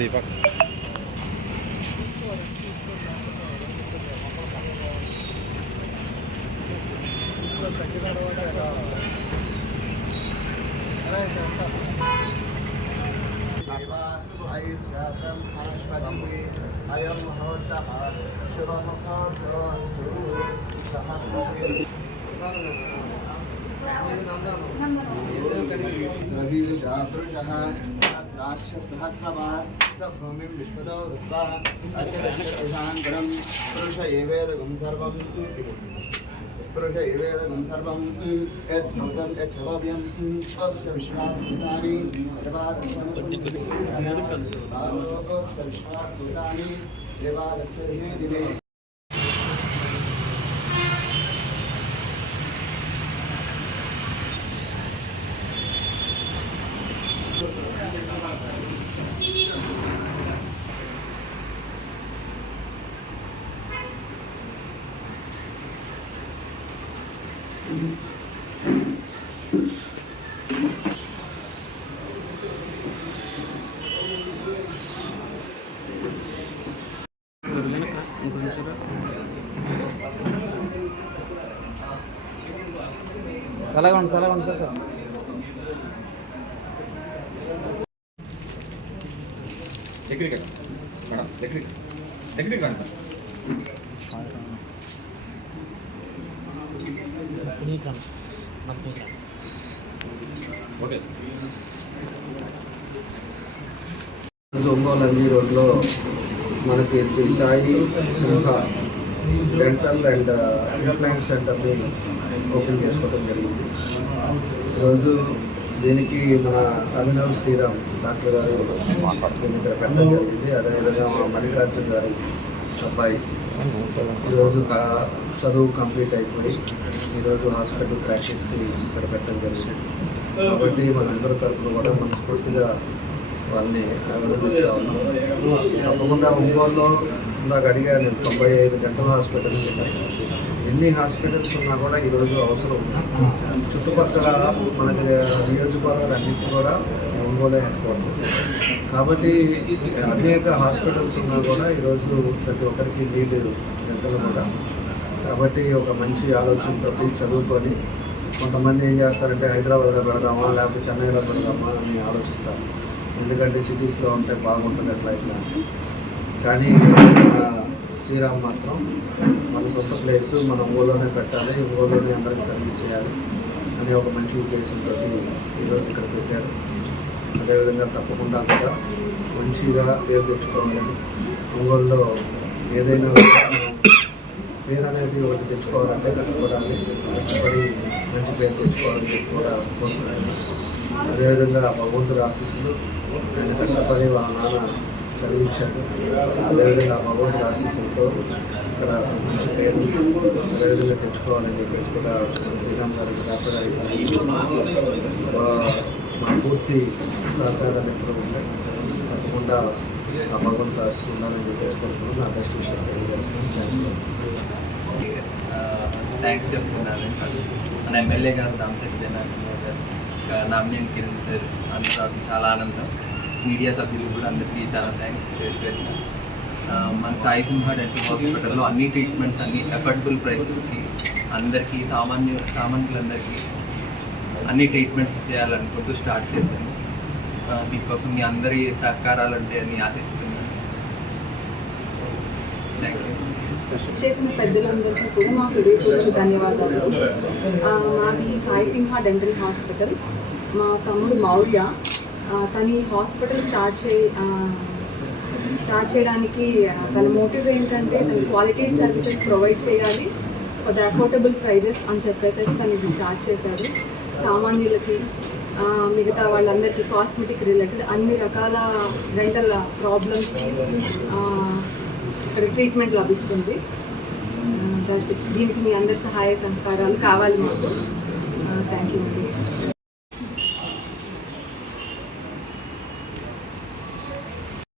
దీపక్ అయం ముహూర్తః శుభముహూర్తోస్తు सहस्राक्षसहस्रवान् स भूमिं विश्वतो वृत्वा अत्यदक्षिशान्तरं पुरुष एवेदगुं सर्वं यद्भूतं यच्छवव्यं स्वस्य विश्वाभूतानि देवादस्य दिने दिने అలాగే ఉంది సార్ దగ్గరికి మేడం దగ్గరికి రండి ఓకే ఒంగోలు అన్ని రోడ్లో మనకి శ్రీ సాయి సింహ డెంటల్ అండ్ ఇంప్లాంట్ సెంటర్ని ఓపెన్ చేసుకోవడం జరిగింది. ఈరోజు దీనికి మన అభినవ్ శ్రీరామ్ డాక్టర్ గారు దీన్ని ఇక్కడ పెట్టడం జరిగింది. అదేవిధంగా మా మల్లికార్జున గారు అబ్బాయి ఈరోజు చదువు కంప్లీట్ అయిపోయి ఈరోజు హాస్పిటల్ ప్రాక్టీస్కి ఇక్కడ పెట్టడం జరిగింది. కాబట్టి మనందరి తరఫున కూడా మనస్ఫూర్తిగా వాళ్ళని అభినందిస్తూ ఉన్నాం. తప్పకుండా ఒంగోలులో ఇందాక అడిగాను 95 డెంటల్ హాస్పిటల్స్ ఉన్నాయి. ఎన్ని హాస్పిటల్స్ ఉన్నా కూడా ఈరోజు అవసరం ఉంది. చుట్టుపక్కల మనకి నియోజకవర్గాలు అన్నింటి కూడా ఒంగోలే అనుకోండి. కాబట్టి అనేక హాస్పిటల్స్ ఉన్నా కూడా ఈరోజు ప్రతి ఒక్కరికి నీడ్ డెంటల్ కూడా. కాబట్టి ఒక మంచి ఆలోచనతో చదువుకొని కొంతమంది ఏం చేస్తారంటే హైదరాబాద్లో పెడదామా లేకపోతే చెన్నైలో పెడదామా అని ఆలోచిస్తారు. ఎందుకంటే సిటీస్లో ఉంటే బాగుంటుంది అట్లా ఇట్లా. కానీ శ్రీరామ్ మాత్రం మన సొంత ప్లేస్ మన ఊళ్ళోనే పెట్టాలి, ఊళ్ళోనే అందరికీ సర్వీస్ చేయాలి అనే ఒక మంచి ఉద్దేశంతో ఈరోజు ఇక్కడ పెట్టారు. అదేవిధంగా తప్పకుండా కూడా మంచిగా పేరు తెచ్చుకోవాలని, ఒంగోలులో ఏదైనా పేరు అనేది ఒకటి తెచ్చుకోవాలంటే కష్టపడాలి, కష్టపడి మంచి పేరు తెచ్చుకోవాలని చెప్పి కూడా కోరుకుంటున్నాను. అదేవిధంగా భగవంతుడి ఆశీస్సులు, ఆయన కష్టపడి వాళ్ళ నాన్న చదివించారు. అదేవిధంగా భగవంతుడి ఆశీస్సులతో ఇక్కడ మంచి పేరు అదేవిధంగా తెచ్చుకోవాలని చెప్పేసి కూడా శ్రీరామ్ గారికి డాక్టర్ గారికి మా పూర్తి సహకారాన్ని ఎప్పుడు ఉంటాయి. తప్పకుండా ఆ భగవంతుడు ఆశీస్సులు ఉండాలని చెప్పేసి కోరుకుంటున్నాను. నా బెస్ట్ విషయస్ తెలియజేస్తున్నాను. థ్యాంక్స్ చెప్తున్నాను మన ఎమ్మెల్యే గారు రామశెట్టి గారు నామినేట్ కిరణ్ సార్ అందరూ చాలా ఆనందం. మీడియా సభ్యులు కూడా అందరికీ చాలా థ్యాంక్స్. మన సాయి సింహ డెంటల్ హాస్పిటల్లో అన్ని ట్రీట్మెంట్స్ అన్ని అఫోర్డబుల్ ప్రైసెస్కి అందరికీ సామాన్యులందరికీ అన్ని ట్రీట్మెంట్స్ చేయాలనుకుంటూ స్టార్ట్ చేశాను. దీనికోసం మీ అందరి సహకారాలంటే అని ఆశిస్తున్నాను. Thank you. చేసిన పెద్దలందరికీ కూడా మా హృదయపూర్వక ధన్యవాదాలు. మాది సాయి సింహ డెంటల్ హాస్పిటల్. మా తమ్ముడు మౌర్య తను ఈ హాస్పిటల్ స్టార్ట్ చేయడానికి తన మోటివ్ ఏంటంటే తను క్వాలిటీ సర్వీసెస్ ప్రొవైడ్ చేయాలి ఫర్ ద అఫోర్డబుల్ ప్రైజెస్ అని చెప్పేసి తను ఇది స్టార్ట్ చేశాడు. సామాన్యులకి మిగతా వాళ్ళందరికీ కాస్మెటిక్ రిలేటెడ్ అన్ని రకాల డెంటల్ ప్రాబ్లమ్స్కి ఇక్కడ ట్రీట్మెంట్ లభిస్తుంది. దీనికి మీ అందరి సహాయ సహకారాలు కావాలి మాకు. Thank you.